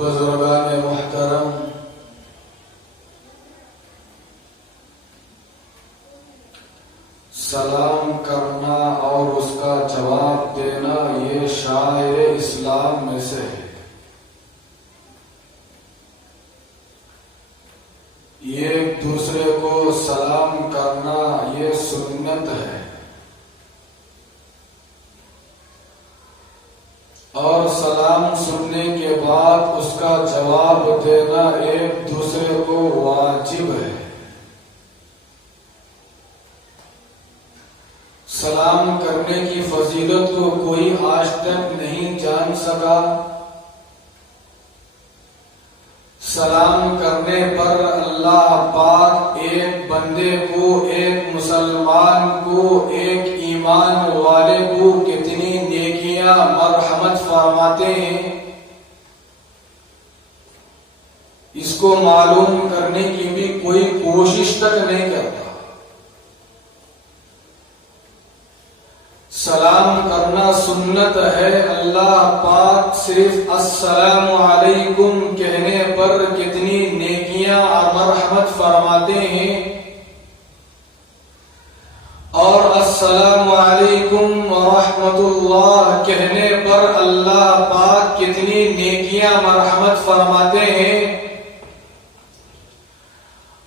بزرگان محترم، سلام کرنا اور اس کا جواب دینا یہ شاعر اسلام میں سے ہے۔ یہ ایک دوسرے کو سلام کرنا یہ سنت ہے، اور سلام سننے کے بعد اس کا جواب دینا ایک دوسرے کو واجب ہے۔ سلام کرنے کی فضیلت کو کوئی آج تک نہیں جان سکا۔ سلام کرنے پر اللہ پاک ایک بندے کو، ایک مسلمان کو، ایک ایمان والے کو کتنی نیکیاں مرحمت فرماتے ہیں، اس کو معلوم کرنے کی بھی کوئی کوشش تک نہیں کرتا۔ سلام کرنا سنت ہے۔ اللہ پاک صرف السلام علیکم کہنے پر کتنی نیکیاں اور مرحمت فرماتے ہیں، اور السلام علیکم ورحمۃ اللہ کہنے پر اللہ پاک کتنی نیکیاں مرحمت فرماتے ہیں،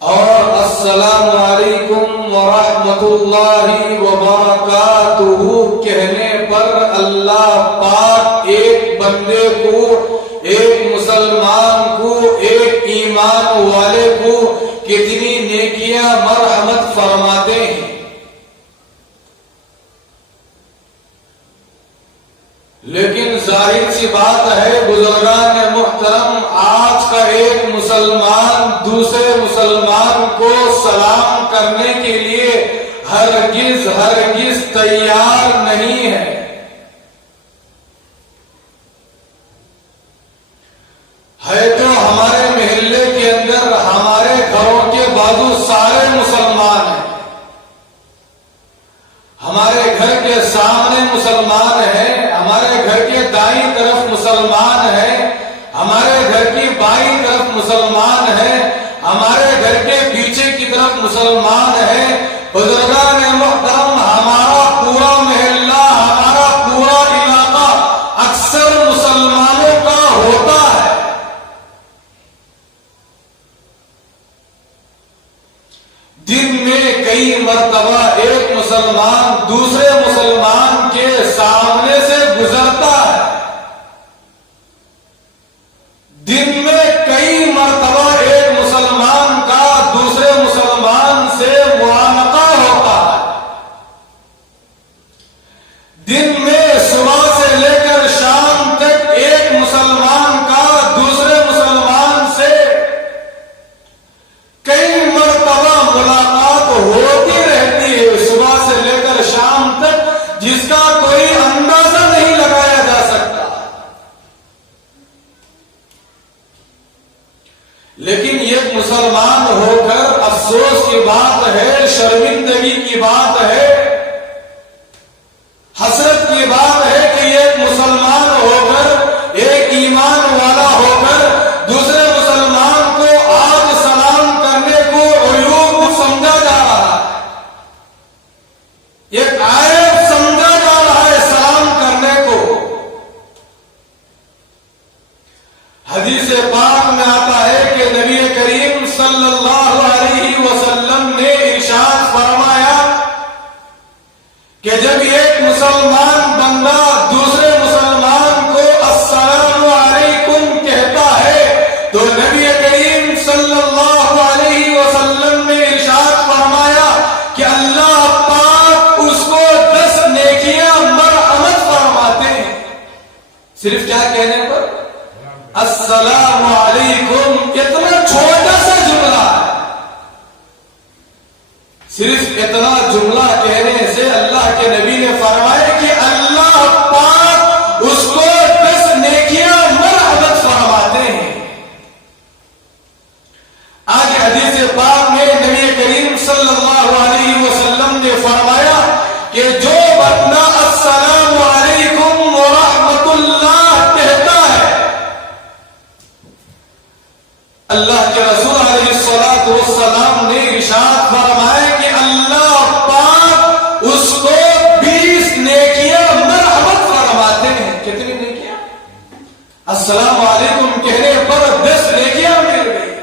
اور السلام علیکم ورحمۃ اللہ وبرکاتہ کہنے پر اللہ پاک ایک بندے کو، ایک مسلمان کو، ایک ایمان والے کو کتنی نیکیاں مرحمت فرماتے ہیں۔ لیکن ظاہر سی بات ہے بزرگان محترم، آج کا ایک مسلمان دوسرے مسلمان کو سلام کرنے کے لیے ہرگز تیار نہیں ہے۔ تو ہمارے محلے کے اندر، ہمارے گھروں کے بازو سارے مسلمان ہیں، ہمارے گھر کے سامنے مسلمان ہیں، ہمارے گھر کے دائیں طرف مسلمان ہیں، ہمارے گھر کی بائیں طرف مسلمان ہیں، ہمارے گھر کے پیچھے کی طرف مسلمان ہیں۔ بزرگان محترم، ہمارا پورا محلہ، ہمارا پورا علاقہ اکثر مسلمانوں کا ہوتا ہے۔ دن میں کئی مرتبہ ایک مسلمان دوسرے مسلمان کے سامنے سے گزرتا ہے۔ دن میں کئی مرتبہ ایک مسلمان کا دوسرے مسلمان سے معانقہ ہوتا ہے۔ دن میں صبح سے لے کر شام تک ایک مسلمان کا دوسرے مسلمان سے کئی مرتبہ ملاقات ہوتی رہتی ہے، صبح سے لے کر شام تک، جس کا کوئی اندازہ نہیں لگایا جا سکتا۔ لیکن یہ مسلمان ہو کر افسوس کی بات ہے، شرمندگی کی بات ہے، حسرت کی بات ہے کہ ایک مسلمان ہو کر، ایک ایمان والا ہو کر دوسرے مسلمان کو آج سلام کرنے کو عیوب سمجھا جا رہا ہے، ایک عیب سمجھا جا رہا ہے سلام کرنے کو۔ حدیث پاک میں آتا ہے کہ نبی کریم صلی اللہ علیہ وسلم نے ارشاد فرمایا کہ جب ایک مسلمان بندہ دوسرے مسلمان کو السلام علیکم کہتا ہے تو نبی کریم صلی اللہ علیہ وسلم نے ارشاد فرمایا کہ اللہ پاک اس کو 10 نیکیاں مرحمت فرماتے ہیں۔ صرف کیا کہنے پر؟ السلام علیکم۔ اتنا چھوٹا سا جملہ ہے، صرف اتنا جملہ کہنے سے اللہ کے نبی نے فرمایا کہ اللہ پاک اس کو 10 نیکیاں مرحمت فرماتے ہیں۔ آج حدیث پاک میں نبی کریم صلی اللہ علیہ وسلم نے فرمایا کہ جو بندہ السلام علیکم ورحمۃ اللہ کہتا ہے اللہ کے رسول علیہ الصلوۃ والسلام نے ارشاد فرمایا کہ اللہ پاک اس کو 20 نیکیاں مرحمت فرماتے ہیں. کتنی نیکیاں؟ السلام علیکم کہنے پر 10 نیکیاں مل گئی.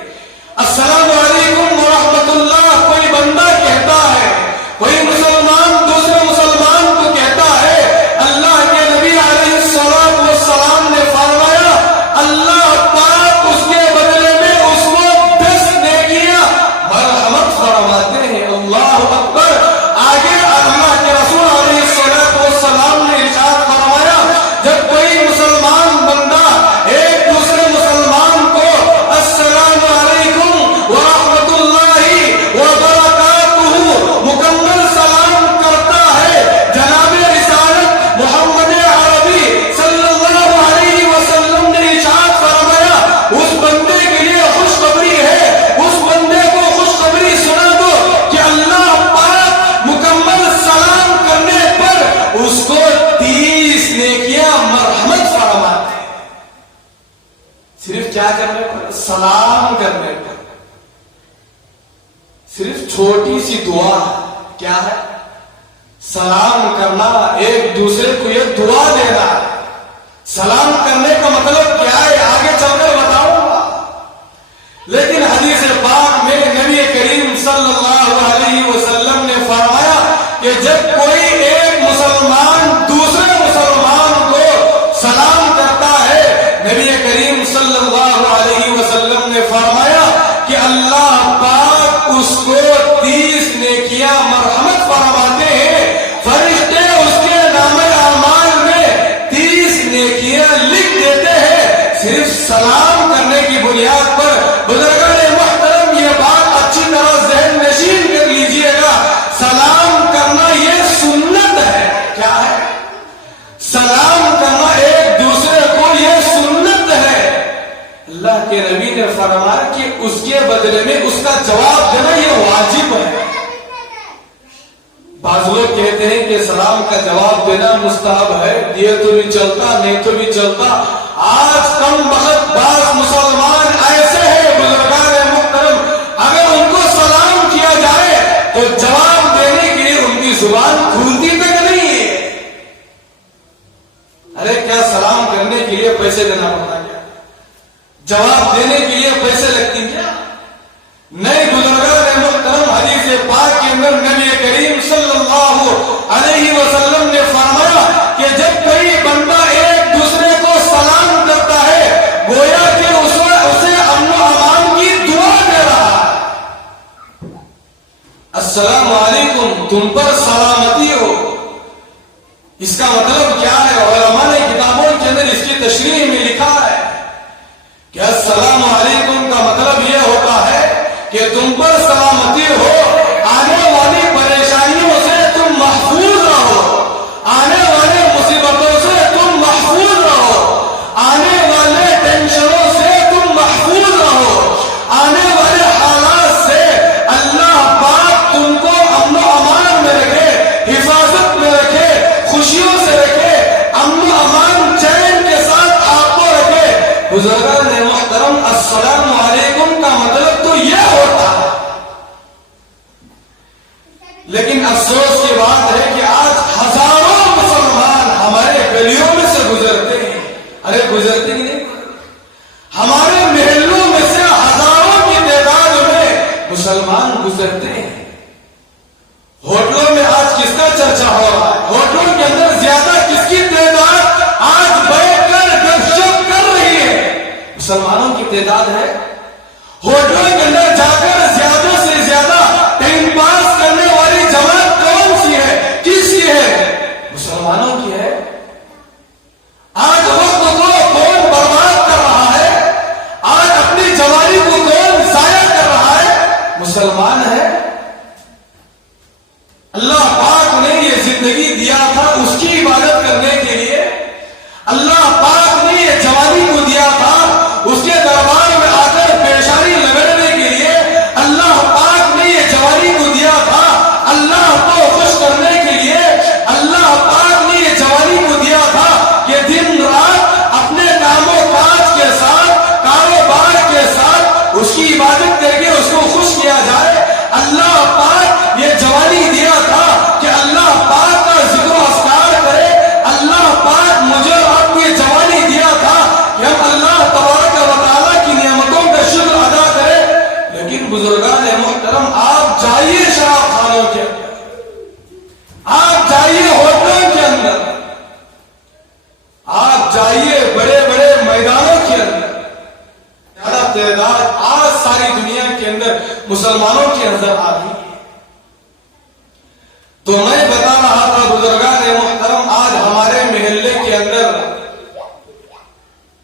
السلام علیکم ورحمۃ اللہ کوئی بندہ کہتا ہے، کوئی مسلمان دوسرے مسلمان کو کہتا ہے، اللہ کے نبی علیہ الصلوۃ والسلام نے فرمایا اللہ پاک اس کے بدلے میں اس کو 10 نیکیاں مرحمت فرماتے ہیں. اللہ اکبر. آگے اللہ کے رسول علیہ الصلوۃ والسلام نے ارشاد فرمایا جب کوئی مسلمان بندہ ایک دوسرے مسلمان کو السلام علیکم ورحمۃ اللہ وبرکاتہ مکمل سلام کرتا ہے، جناب رسالت محمد عربی صلی اللہ علیہ وسلم نے ارشاد فرمایا اس بندے کے لیے خوشخبری ہے، اس بندے کو خوشخبری سنا دو کہ اللہ پاک مکمل سلام کرنے پر اس کو 30 نیکیاں مرحمت فرماتے ہیں. صرف کیا کرنے پر؟ سلام کرنے پر. صرف چھوٹی سی دعا کیا ہے؟ سلام کرنا، ایک دوسرے کو یہ دعا دینا. سلام کرنے کا مطلب کیا ہے آگے چل کر بتاؤں گا، لیکن حدیث پاک میں نبی کریم صلی اللہ علیہ وسلم نے فرمایا کہ جب کوئی ایک مسلمان دوسرے مسلمان کو سلام کرتا ہے، نبی کریم صلی اللہ علیہ وسلم نے فرمایا کہ اللہ پاک اس کو 30 نیکیاں مرحمت فرماتے ہیں. فرشتے اس کے نامہ اعمال میں 30 نیکیاں لکھ دیتے ہیں صرف سلام کرنے کی بنیاد پر. بزرگان محترم یہ بات اچھی طرح ذہن نشین کر لیجئے گا، سلام کرنا یہ سنت ہے. کیا ہے؟ سلام کرنا ایک دوسرے کو یہ سنت ہے. اللہ کے نبی نے فرمایا کہ اس کے بدلے میں اس کا جواب دینا یہ واجب ہے. بعض لوگ کہتے ہیں کہ سلام کا جواب دینا مستحب ہے، دیے تو بھی چلتا نہیں تو بھی چلتا. آج کم وقت بعض مسلمان ایسے ہیں بزرگان محترم، اگر ان کو سلام کیا جائے تو جواب دینے کے لیے ان کی زبان کھلتی تک نہیں ہے. ارے کیا سلام کرنے کے لیے پیسے دینا پڑتا ہے؟ کیا جواب دینے کے لیے پیسے لگتی ہیں؟ کیا نہیں. بزرگان محترم حدیث پاک کے اندر نبی کریم صلی اللہ علیہ وسلم نے فرمایا کہ جب کوئی بندہ ایک دوسرے کو سلام کرتا ہے گویا کہ اسے امن و امان کی دعا دے رہا ہے. السلام علیکم، تم پر سلامتی ہو. اس کا مطلب کیا ہے؟ علماء نے کتابوں کے اندر اس کی تشریح میں لکھا ہے کہ السلام علیکم کا مطلب یہ ہوتا ہے کہ تم پر سلامتی ہو، آنے والی پریشانیوں سے تم محفوظ رہو، آنے والے مصیبتوں سے تم محفوظ رہو، آنے والے ٹینشنوں سے تم محفوظ رہو، آنے والے حالات سے اللہ پاک تم کو امن و امان میں رکھے، حفاظت میں رکھے، خوشیوں سے رکھے، امن و امان چین کے ساتھ آپ کو رکھے. بزرگان محترم السلام علیکم کا مطلب تو یہ ہوتا ہے. لیکن افسوس کی بات ہے کہ آج ہزاروں مسلمان ہمارے گلیوں میں سے گزرتے ہیں. ارے گزرتے ہی نہیں، ہمارے محلوں میں سے ہزاروں کی تعداد میں مسلمان گزرتے ہیں. ہوٹلوں میں آج کس کا چرچا ہو رہا ہے؟ ہوٹلوں کے اندر زیادہ کس کی تعداد آج بیٹھ کر گپ شپ کر رہی ہے؟ مسلمانوں کی تعداد ہے. ہوٹلوں کے اندر جا کر زیادہ سے زیادہ ٹائم پاس کرنے والی جماعت کون سی ہے؟ کس کی ہے؟ مسلمانوں کی ہے. آج وقت کو کون برباد کر رہا ہے؟ آج اپنی جوانی کو کون ضائع کر رہا ہے؟ مسلمان ہے. اللہ پاک نے یہ زندگی دیا تھا اس کی عبادت کرنے کے لیے. اللہ پاک نے یہ جوانی کو دیا تھا اس کے دربار میں آ کر پیشانی لگانے کے لیے. اللہ پاک نے یہ جوانی کو دیا تھا اللہ کو خوش کرنے کے لیے. اللہ پاک نے یہ مسلمانوں کی نظر آ رہی ہے. تو میں بتا رہا تھا بزرگان محترم، آج ہمارے محلے کے اندر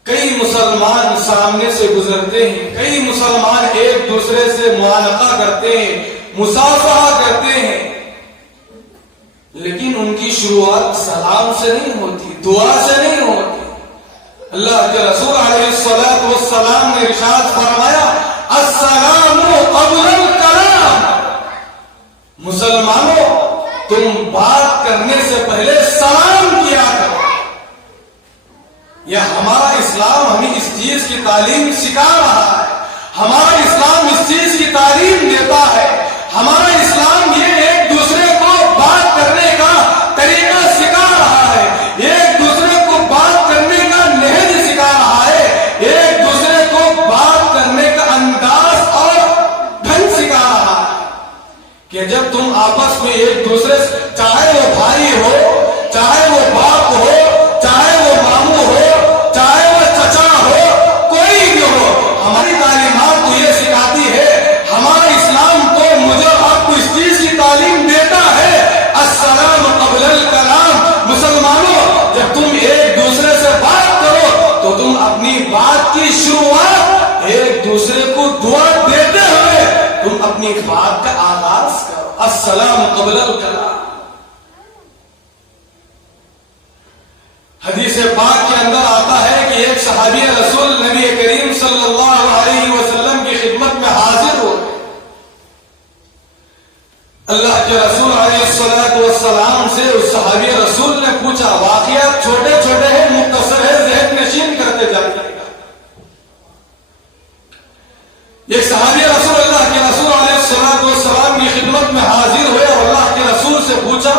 کئی مسلمان سامنے سے گزرتے ہیں، کئی مسلمان ایک دوسرے سے معانقہ کرتے ہیں، مصافحہ کرتے ہیں، لیکن ان کی شروعات سلام سے نہیں ہوتی، دعا سے نہیں ہوتی. اللہ کے رسول علیہ الصلوۃ والسلام نے ارشاد فرمایا السلام قبل الکلام. مسلمانوں، تم بات کرنے سے پہلے سلام کیا کرو. یہ ہمارا اسلام ہمیں اس چیز کی تعلیم سکھا رہا ہے، ہمارا اسلام اس چیز کی تعلیم دیتا ہے. ہمارا اسلام یہ ایک دوسرے کو بات کرنے کا طریقہ سکھا رہا ہے، ایک دوسرے کو بات کرنے کا نہج سکھا رہا ہے، ایک دوسرے کو بات کرنے کا انداز اور ڈھنگ سکھا رہا ہے کہ جب تم آپس میں ایک دوسرے سے، چاہے وہ بھائی ہو، چاہے وہ باپ ہو، چاہے وہ ماموں ہو، چاہے وہ چچا ہو، کوئی بھی ہو، ہماری تعلیمات کو یہ سکھاتی ہے، ہمارا اسلام تو مجھے آپ کو اس چیز کی تعلیم دیتا ہے السلام قبل الکلام. مسلمانوں، جب تم ایک دوسرے سے بات کرو تو تم اپنی بات کی شروعات ایک دوسرے کو دعا دیتے ہوئے تم اپنی بات کا آغاز کرو. السلام قبل الکلام. حدیث پاک کے اندر آتا ہے کہ ایک صحابی رسول نبی کریم صلی اللہ علیہ وسلم کی خدمت میں حاضر ہو. اللہ کے رسول علیہ الصلوۃ والسلام سے اس صحابی رسول نے پوچھا، واقعات چھوٹے چھوٹے ہیں، مختصر ہے، ذہن نشین کرتے جاتے ہیں. ایک صحابی رسول اللہ کے رسول علیہ الصلوۃ والسلام کی خدمت میں حاضر ہوئے اور اللہ کے رسول سے پوچھا،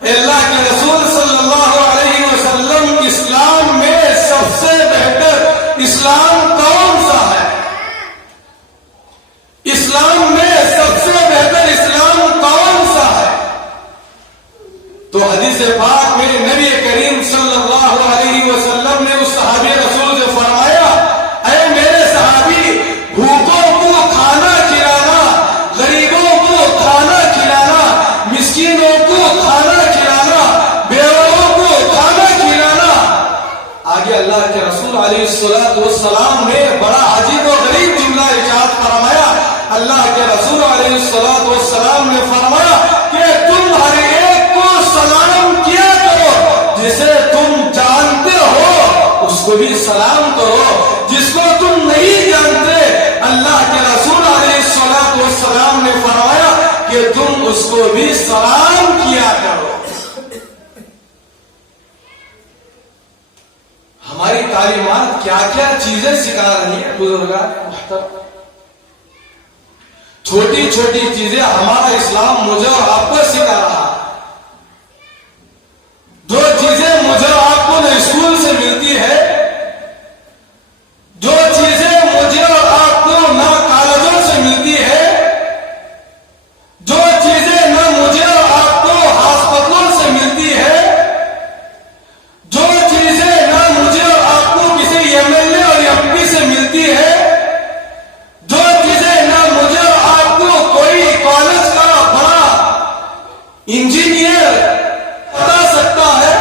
اے اللہ کے رسول صلی اللہ علیہ وسلم، اسلام میں سب سے بہتر اسلام کون سا ہے؟ اسلام میں سب سے بہتر اسلام کون سا ہے؟ تو حدیث پاک میں نبی کریم صلی اللہ علیہ وسلم نے اس صحابی رسول سے فرمایا، اے میرے صحابی، بھوکوں کو کھانا کھلانا، غریبوں کو کھانا کھلانا، مسکینوں کو کھانا کھلانا، بیواؤں کو کھانا کھلانا. آگے اللہ کے رسول علیہ الصلوۃ والسلام نے بڑا عجیب و غریب جملہ ارشاد فرمایا. اللہ کے رسول علیہ الصلوۃ والسلام نے فرمایا کہ تم ہر ایک کو سلام کیا کرو، جسے تم جانتے ہو اس کو بھی سلام کرو، جس کو تم نہیں جانتے اللہ کے رسول علیہ الصلوۃ والسلام نے فرمایا کہ تم اس کو بھی سلام کیا کرو. ہماری تعلیمات کیا کیا چیزیں سکھا رہی ہیں بزرگان محترم. چھوٹی چھوٹی چیزیں ہمارا اسلام مجھے اور آپ کو سکھا رہا ہے. جو چیزیں مجھے اور آپ کو نہ اسکول سے ملتی ہے، جو چیزیں مجھے اور آپ کو نہ کالجوں سے ملتی ہے، جو چیزیں نہ مجھے اور آپ کو ہاسپٹلوں سے ملتی ہے، جو چیزیں نہ مجھے اور آپ کو کسی ایم ایل اے اور ایم پی سے ملتی ہے، جو چیزیں نہ مجھے اور آپ کو کوئی کالج کا بڑا انجینئر بتا سکتا ہے،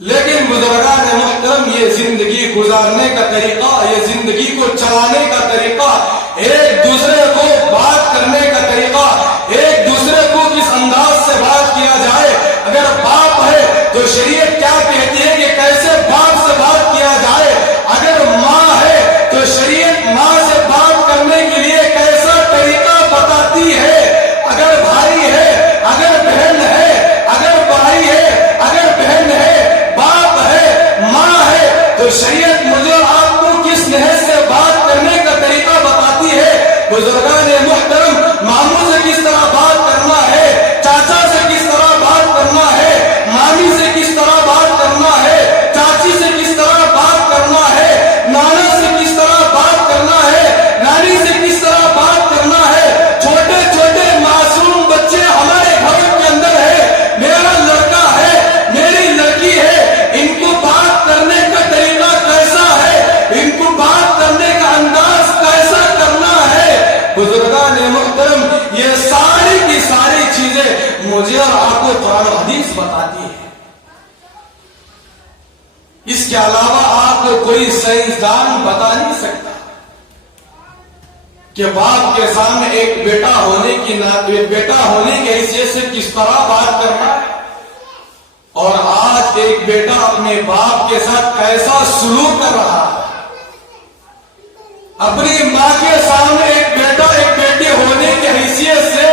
لیکن بزرگان محترم، یہ زندگی گزارنے کا طریقہ، یہ زندگی کو چلانے کا طریقہ، ایک دوسرے کو بات کرنے کا طریقہ، ایک دوسرے کو کس انداز سے بات کیا جائے. اگر باپ ہے تو شریعت کیا کہتی ہے کہ کیسے باپ سے بات کیا جائے، اگر ماں ہے تو شریعت ماں سے بات کرنے کے لیے کیسا طریقہ بتاتی ہے، اگر بھائی ہے، اگر بہن ہے، اگر بھائی ہے، اگر بہن ہے، باپ ہے، ماں ہے، تو شریعت مجھے اور آپ کو کس نہج سے بات کرنے کا طریقہ بتاتی ہے. بزرگان محترم، ماموں سے کس طرح بات کرنا ہے، چاچا سے کس طرح بات کرنا ہے، مامی سے کس طرح بات کرنا بتاتی ہے. اس کے علاوہ آپ کو کوئی سائنسدان بتا نہیں سکتا کہ باپ کے سامنے ایک بیٹا ہونے کی حیثیت سے کس طرح بات کرنا ہے، اور آج ایک بیٹا اپنے باپ کے ساتھ کیسا سلوک کر رہا ہے. اپنی ماں کے سامنے ایک بیٹا ایک بیٹی ہونے کی حیثیت سے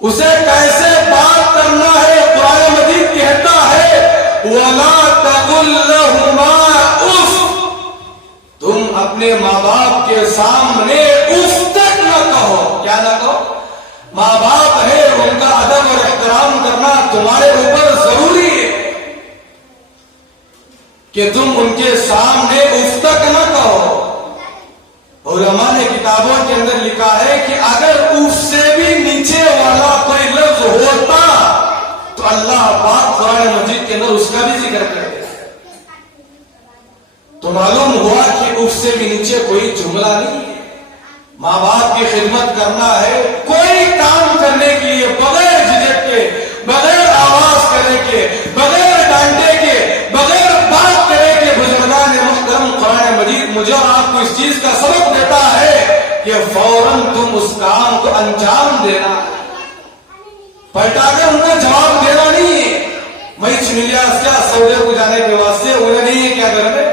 اسے کیسے بات کرنا ہے. قرآن مجید کہتا ہے وَلَا تَقُلْ لَهُمَا اُفٍّ، تم اپنے ماں باپ کے سامنے اف تک نہ کہو. کیا نہ کہو؟ ماں باپ ہے، ان کا ادب اور احترام کرنا تمہارے اوپر ضروری ہے کہ تم ان کے سامنے اف تک نہ کہو. علماء نے کتابوں کے اندر لکھا ہے کہ اگر اف سے بھی نیچے والا کوئی لفظ ہوتا تو اللہ پاک قرآن مجید کے اندر اس کا بھی ذکر کر دیا. تو معلوم ہوا کہ اف سے بھی نیچے کوئی جملہ نہیں ہے. ماں باپ کی خدمت کرنا ہے، کوئی کام کرنے کے لیے بغیر جھجک کے، بغیر آواز کرنے کے، بغیر ڈانٹے کے، بغیر بات کرے کے. بزرگان محترم، قرآن مجید مجھے اور آپ کو اس چیز کا سبق دیتا ہے کہ فوراً تم اس کام کو انجام دینا، پلٹا کر ان کو جواب دینا نہیں ہے. میں چمیلیاس کیا سودے کو جانے کے واسطے انہیں نہیں ہے کیا گھر میں،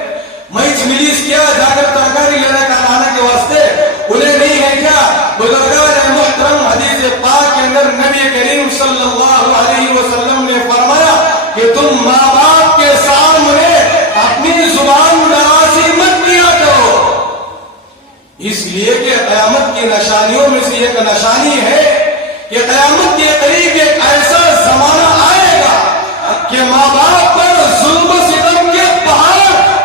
میں چمیلیس کیا جا کر ترکاری لینے کا لانے کے واسطے انہیں نہیں ہے کیا. بزرگان محترم، حدیث پاک کے اندر نبی کریم صلی اللہ علیہ وسلم نے فرمایا کہ تم ماں باپ کے سامنے اپنی زبان درازی مت کیا کرو، اس لیے کہ قیامت کی نشانیوں میں سے ایک نشانی ہے کہ قیامت کے قریب ایک ایسا زمانہ آئے گا کہ ماں باپ پر ظلم و ستم کے پہاڑ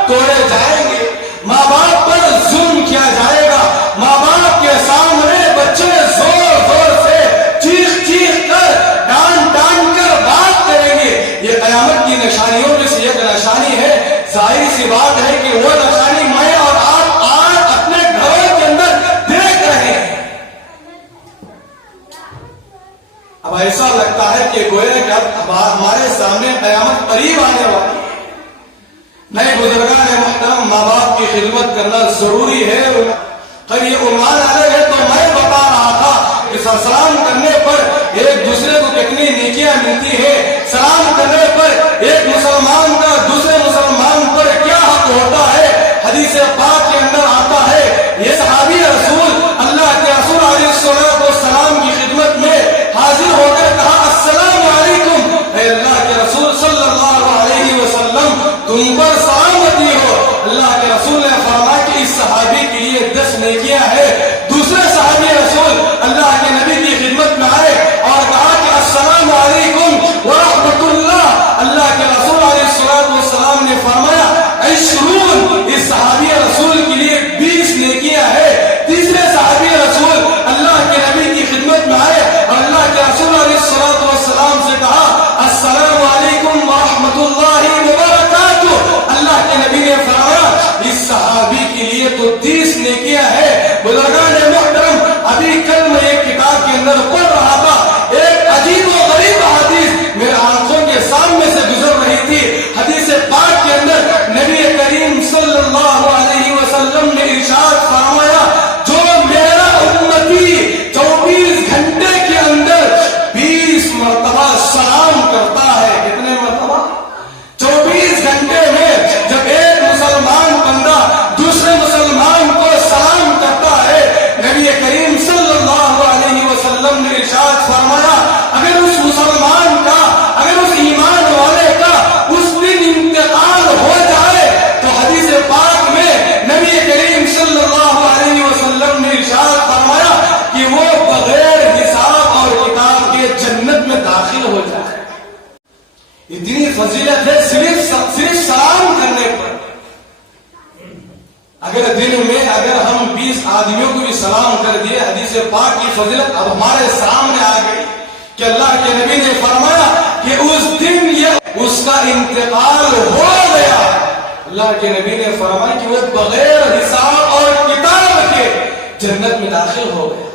توڑے جائیں گے، ماں باپ پر ظلم کیا جائے گا. ماں باپ کے سامنے بچے زور زور سے چیخ چیخ کر ڈانٹ ڈانٹ کر بات کریں گے. یہ قیامت کی نشانیوں میں سے ایک نشانی ہے. ظاہر سی بات ہے کہ وہ نشانی میں اور آپ آج اپنے گھروں کے اندر دیکھ رہے ہیں. اب ایسا لگتا ہے کہ گویا کہ اب ہمارے سامنے قیامت قریب آنے والی ہے. نئے بزرگان محترم، ماں باپ کی خدمت کرنا ضروری ہے. اگر یہ عنوان الگ ہے تو میں بتا رہا تھا کہ سلام کرنے پر ایک دوسرے کو کتنی نیکیاں ملتی ہے. سلام کرنے پر ایک مسلمان کا دوسرے مسلمان پر کیا حق ہوتا ہے. حدیث پاک کے اندر آتا ہے یہ صحابی رسول اللہ کے رسول علیہ الصلوۃ والسلام کی خدمت میں حاضر ہو کر کہا السلام علیکم، اے اللہ کے رسول صلی اللہ علیہ وسلم تم پر سلامتی ہو. اللہ کے رسول نے فرمایا کہ اس صحابی کے لیے 10 نیکیاں ہے. دوسرے صحابی رسول اللہ کے نبی کی خدمت میں آئے اور کہا کہ السلام علیکم ورحمۃ اللہ. اللہ کے رسول علیہ الصلوۃ والسلام نے فرمایا 20. اس صحابی رسول کے لیے 20 نیکیاں ہے. تیسرے صحابی رسول اللہ کے نبی کی خدمت میں آئے اور اللہ کے رسول علیہ الصلوۃ والسلام سے کہا السلام علیکم ورحمۃ اللہ وبرکاتہ. اللہ کے نبی نے فرمایا اس صحابی کے لیے تو 30 نیکیاں ہے. بزرگان محترم، ابھی کل میں ایک کتاب کے اندر پڑھ رہا تھا، ایک عجیب و غریب حدیث میرے آنکھوں کے سامنے سے گزر رہی تھی. حدیث پاک کے اندر نبی کریم صلی اللہ علیہ وسلم نے ارشاد فرمایا جو میرا امتی 24 گھنٹے کے اندر 20 مرتبہ سلام کرتا ہے. کتنے مرتبہ؟ 24 گھنٹے میں جب ایک مسلمان بندہ دوسرے مسلمان کو سلام کرتا ہے، نبی کریم صلی اللہ علیہ وسلم نے ارشاد فرمایا اگر اس مسلمان کا، اگر اس ایمان والے کا اس دن انتقال ہو جائے تو حدیث پاک میں نبی کریم صلی اللہ علیہ وسلم نے ارشاد فرمایا کہ وہ بغیر حساب اور کتاب کے جنت میں داخل ہو جائے. اتنی فضیلت ہے صرف سلام کرنے پر. اگر دن میں اگر ہم 20 آدمیوں کو بھی سلام کر دیے، حدیث پاک کی فضیلت اب ہمارے سامنے آ گئی کہ اللہ کے نبی نے فرمایا کہ اس دن یہ اس کا انتقال ہو گیا. اللہ کے نبی نے فرمایا کہ وہ بغیر حساب اور کتاب کے جنت میں داخل ہو گیا.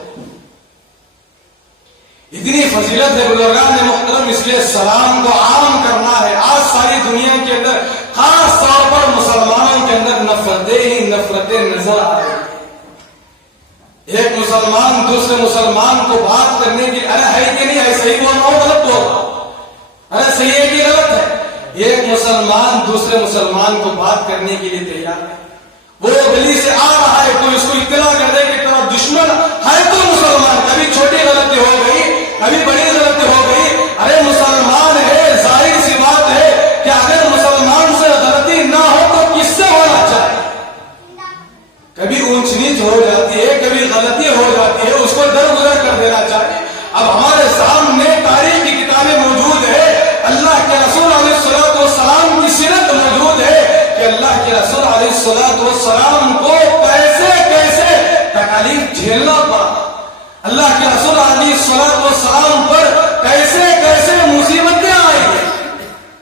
اتنی فضیلت ہے بزرگان محترم، اس لیے سلام کو عام کرنا ہے۔ آج ساری دنیا کے اندر خاص طور پر مسلمانوں کے اندر نفرتیں ہی نفرتیں نظر آ رہی ہیں۔ ایک مسلمان دوسرے مسلمان کو بات کرنے کی، ارے ہے کہ نہیں ہے، صحیح بول رہا ہوں غلط بول رہا ہوں، ارے صحیح ہے کہ غلط ہے؟ ایک مسلمان دوسرے مسلمان کو بات کرنے کے لیے تیار ہے۔ وہ گلی سے آ رہا ہے، کوئی اس کو اطلاع کر دے کہ تیرا دشمن ہے تو مسلمان، کبھی چھوٹی غلطی ہو گئی کبھی بڑی غلطی ہو گئی، ارے مسلمان ہے، ظاہر سی بات ہے کہ اگر مسلمان سے غلطی نہ ہو تو کس سے ہونا چاہیے؟ کبھی اونچ نیچ ہو جاتی ہے، کبھی غلطی ہو جاتی ہے، اس کو درگزر کر دینا چاہیے۔ اب ہمارے سامنے تاریخ کی کتابیں موجود ہے، اللہ کے رسول علیہ الصلوۃ والسلام کی سیرت موجود ہے کہ اللہ کے رسول علیہ الصلوۃ والسلام کو کیسے کیسے تکالیف جھیلنا پڑا، اللہ کے رسول علیہ الصلوۃ والسلام پر کیسے کیسے مصیبتیں آئی۔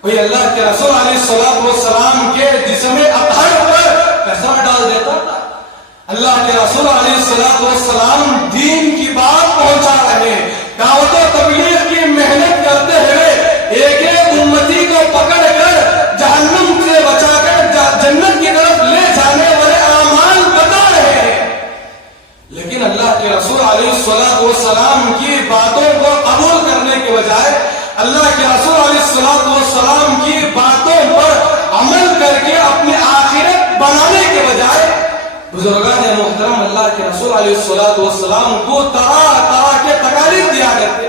کوئی اللہ کے رسول علیہ الصلوۃ والسلام کے جسم اطہر پر قسم ڈال دیتا تھا۔ اللہ کے رسول علیہ الصلوۃ والسلام دین کی بات پہنچا رہے، دعوت و تبلیغ کی محنت کرتے ہوئے ایک ایک امتی کو پکڑ کر جہنم سے بچا کر جنت کی طرف لے جانے والے اعمال بتا رہے ہیں، لیکن اللہ کے رسول علیہ الصلوۃ والسلام کی باتوں کو قبول کرنے کے بجائے، اللہ کے رسول علیہ الصلوۃ والسلام کی باتوں پر عمل کر کے اپنی آخرت بنانے کے بجائے بزرگان محترم اللہ کے رسول علیہ الصلوۃ والسلام کو طرح طرح کے تکالیف دیا کرتے۔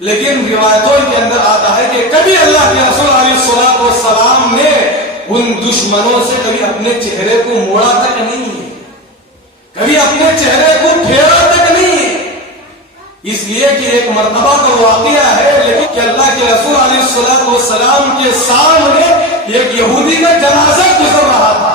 لیکن روایتوں کے اندر آتا ہے کہ کبھی اللہ کے رسول علیہ الصلوۃ والسلام نے ان دشمنوں سے کبھی اپنے چہرے کو موڑا تک نہیں ہے، کبھی اپنے چہرے کو پھیرا تک نہیں ہے۔ اس لیے کہ ایک مرتبہ کا واقعہ ہے، لیکن کہ اللہ کے رسول علیہ الصلوۃ والسلام کے سامنے ایک یہودی کا جنازہ گزر رہا تھا۔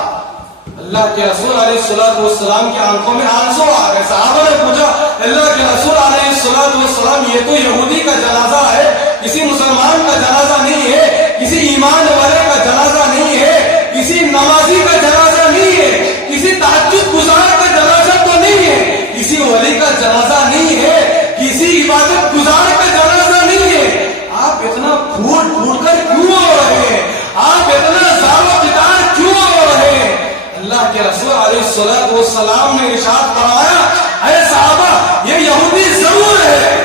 اللہ کے رسول علیہ الصلوۃ والسلام کی آنکھوں میں آنسو آ گئے۔ صحابہ نے پوچھا، اللہ کے رسول علیہ الصلوۃ والسلام یہ تو یہودی کا جنازہ ہے، کسی مسلمان کا جنازہ نہیں ہے، کسی ایمان والے کا جنازہ نہیں ہے، کسی نمازی کا جنازہ نہیں ہے، کسی تہجد گزار کا جنازہ تو نہیں ہے، کسی ولی کا جنازہ نہیں ہے، کسی عبادت گزار کا جنازہ نہیں ہے، آپ اتنا پھوٹ پھوٹ کر کیوں ہو رہے ہیں؟ آپ اتنا زار و قطار کیوں ہو رہے ہیں؟ اللہ کے رسول علیہ الصلوۃ والسلام نے ارشاد فرمایا، اے صحابہ یہ یہودی ضرور ہے،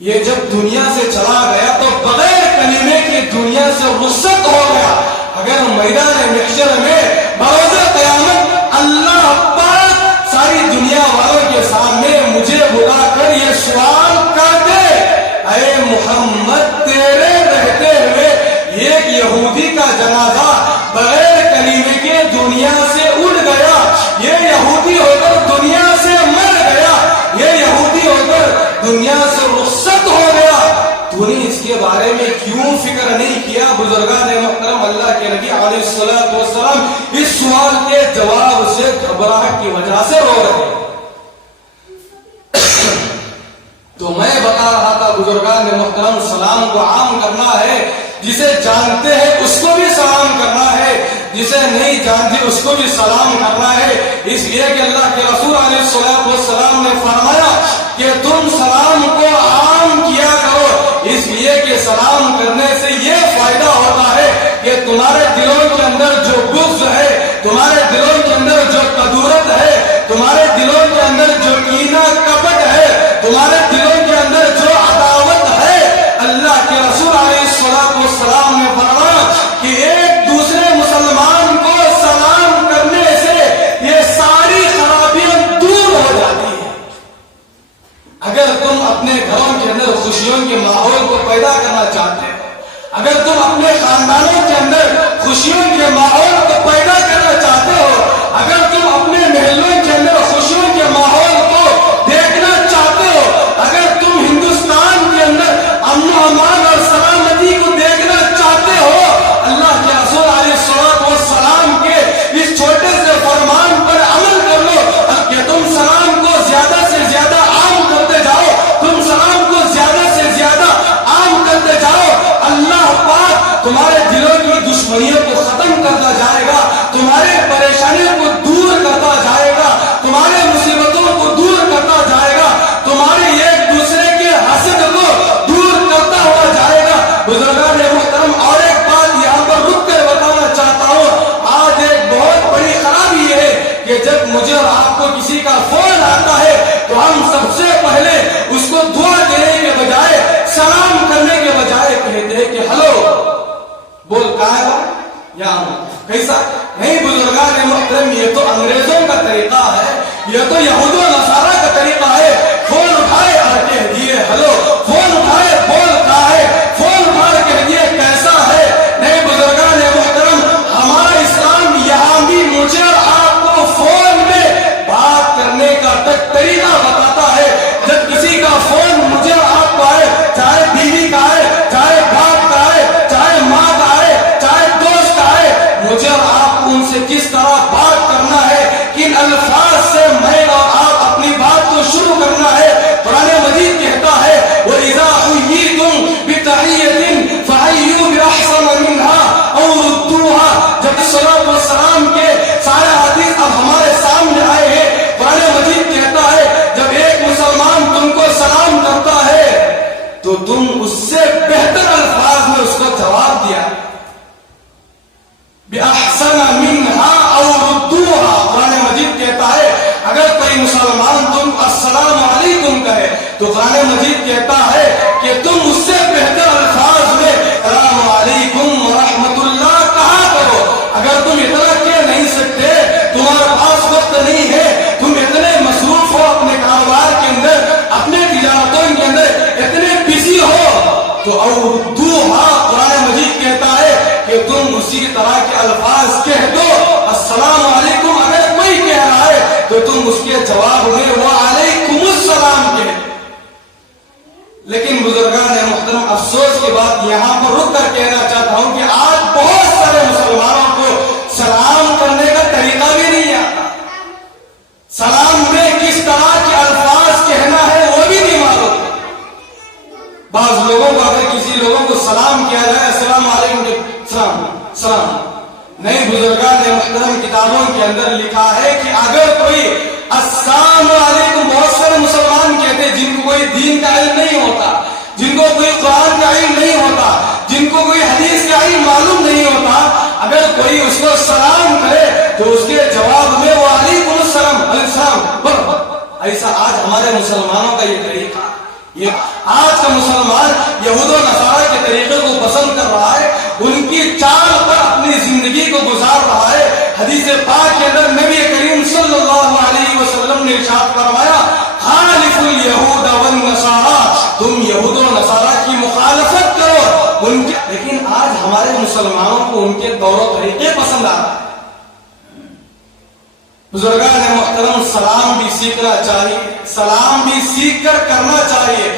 یہ جب دنیا سے چلا گیا تو بغیر کلمے کی دنیا سے رخصت ہو گیا، اگر میدان محشر میں بروز قیامت اللہ پاک ساری دنیا والوں کے سامنے مجھے بلا کر یہ سوال کر دے، اے محمد تیرے رہتے ہوئے ایک یہودی کا جنازہ بغیر کلیمے کے دنیا سے اڑ گیا، یہ یہودی ہو کر دنیا سے مر گیا، یہ یہودی ہو کر دنیا سے رخصت ہو گیا، تو نے اس کے بارے میں کیوں فکر نہیں کیا؟ بزرگان محترم اللہ کے نبی علیہ الصلوۃ والسلام اس سوال کے جواب سے گھبراہٹ کی وجہ سے رو رہے ہیں۔ تو میں بتا رہا تھا بزرگان محترم سلام کو عام کرنا ہے، جسے جانتے ہیں اس کو بھی سلام کرنا ہے، جسے نہیں جانتے اس کو بھی سلام کرنا ہے۔ اس لیے کہ اللہ کے رسول علیہ الصلوۃ والسلام نے فرمایا کہ تم سلام کو عام کیا کرو، اس لیے کہ سلام کرنے سے یہ فائدہ ہوتا ہے کہ تمہارے دلوں کے اندر جو بغض ہے، تمہارے دلوں کے اندر جو کدورت ہے، تمہارے دلوں کے اندر جو کینہ کپٹ ہے، تمہارے دلوں کے اندر جو عداوت ہے، اللہ کے رسول علیہ الصلوۃ والسلام نے فرمایا کہ ایک دوسرے مسلمان کو سلام کرنے سے یہ ساری خرابیاں دور ہو جاتی ہیں۔ اگر تم اپنے گھروں کے اندر خوشیوں کے ماحول کو پیدا کرنا چاہتے ہو، اگر تم اپنے خاندانوں کے اندر خوشیوں کے ماحول کو پیدا کرنا چاہتے ہو، اگر تم اپنے محلوں کے اندر خوشیوں کے ماحول کو دیکھنا چاہتے ہو، اگر تم ہندوستان کے اندر امن و امان اور سلامتی کو دیکھنا چاہتے ہو، اللہ کے رسول علیہ الصلوۃ والسلام کے اس چھوٹے سے فرمان پر عمل کر لو کہ تم سلام کو زیادہ سے زیادہ عام کرتے جاؤ، تم سلام کو زیادہ سے زیادہ عام کرتے جاؤ، اللہ پاک تمہارے دلوں کی دشمنیوں کو ختم کرتا جائے گا، تمہارے پریشانیوں کو دور کرتا جائے گا، تمہارے مصیبتوں کو دور کرتا جائے گا، تمہاری ایک دوسرے بول کہاں ہے بھائی؟ یہاں. کیسا؟ نہیں بزرگان محترم، یہ تو انگریزوں کا طریقہ ہے، یہ تو یہود و نصارہ کا طریقہ ہے. فون اٹھائے اور کہہ دیے ہلو، فون اٹھائے بول کہاں ہے، فون اٹھائے کہہ دیے کیسا ہے. نہیں بزرگان محترم، ہمارا اسلام یہاں بھی مجھے اور آپ کو فون میں بات کرنے کا طریقہ بتاتا ہے. جب کسی کا فون مجھے اور آپ کو آئے، چاہے بیوی کا آئے، چاہے باپ کا آئے، چاہے ماں کا آئے، چاہے دوست کا آئے، مجھے اور آپ کو ان سے کس طرح بات کرنا ہے، کن الفاظ سے میں اور آپ اپنی بات کو شروع کرنا ہے. قرآن مجید کہتا ہے وَإِذَا حُيِّيتُم بِتَحِيَّةٍ فَحَيُّوا بِأَحْسَنَ مِنْهَا أَوْ رُدُّوهَا. جب صلاۃ و سلام کے سارے حدیث اب ہمارے سامنے آئے ہیں، قرآن مجید کہتا ہے جب ایک مسلمان تم کو سلام کرتا ہے تو تم اس سے بہتر الفاظ میں اس کو جواب دیا. بِأَحْسَنَ مِنْهَا أَوْ رُدُّوهَا. قرآن مجید کہتا ہے اگر کوئی مسلمان تم السلام علیکم کہے تو قرآن مجید کہتا ہے کہ تم اس سے بہتر الفاظ میں السلام علیکم ورحمۃ اللہ کہا کرو. اگر تم اتنا کہہ نہیں سکتے، تمہارے پاس وقت نہیں ہے، تم اتنے مصروف ہو اپنے کاروبار کے اندر، اپنے تجارتوں کے اندر اتنے بزی ہو، تو اردوہا قرآن مجید کہتا ہے کہ تم اسی طرح کے الفاظ کہہ دو. السلام علیکم اگر کوئی کہہ رہا ہے تو تم اس کے جواب میں وعلیکم السلام کہہ دو. لیکن بزرگان محترم، افسوس کی بات یہاں پر رک کر کہنا چاہتا ہوں کہ آج بہت سارے مسلمانوں کو سلام کرنے کا طریقہ بھی نہیں آتا، سلام میں کس طرح کے الفاظ کہنا ہے وہ بھی نہیں معلوم. بعض لوگوں کو اگر کسی لوگوں کو سلام کیا جائے السلام علیکم، سلام سلام نہیں. بزرگان محترم کتابوں کے اندر لکھا ہے کہ اگر کوئی السلام علیکم، بہت سارے مسلمان کہتے ہیں جن کو کوئی دین کا علم نہیں ہوتا، جن کو کوئی قرآن کا علم نہیں ہوتا، جن کو کوئی حدیث کا علم معلوم نہیں ہوتا، اگر کوئی اس کو سلام کرے تو اس کے جواب میں وعلیکم السلام السلام. ایسا آج ہمارے مسلمانوں کا یہ طریقہ، یہ آج کا مسلمان یہود و نصارہ کے طریقے کو پسند کر رہا ہے، ان کی چال پر اپنی زندگی کو گزار رہا ہے. حدیث پاک کے اندر نبی کریم صلی اللہ علیہ وسلم نے ارشاد فرمایا خالف الیہود والنصارى، تم یہود و نصارہ کی مخالفت کرو ان کے. لیکن آج ہمارے مسلمانوں کو ان کے طور و طریقے پسند آ رہا ہے. بزرگان محترم، سلام بھی سیکھنا چاہیے، سلام بھی سیکھ کر کرنا چاہیے.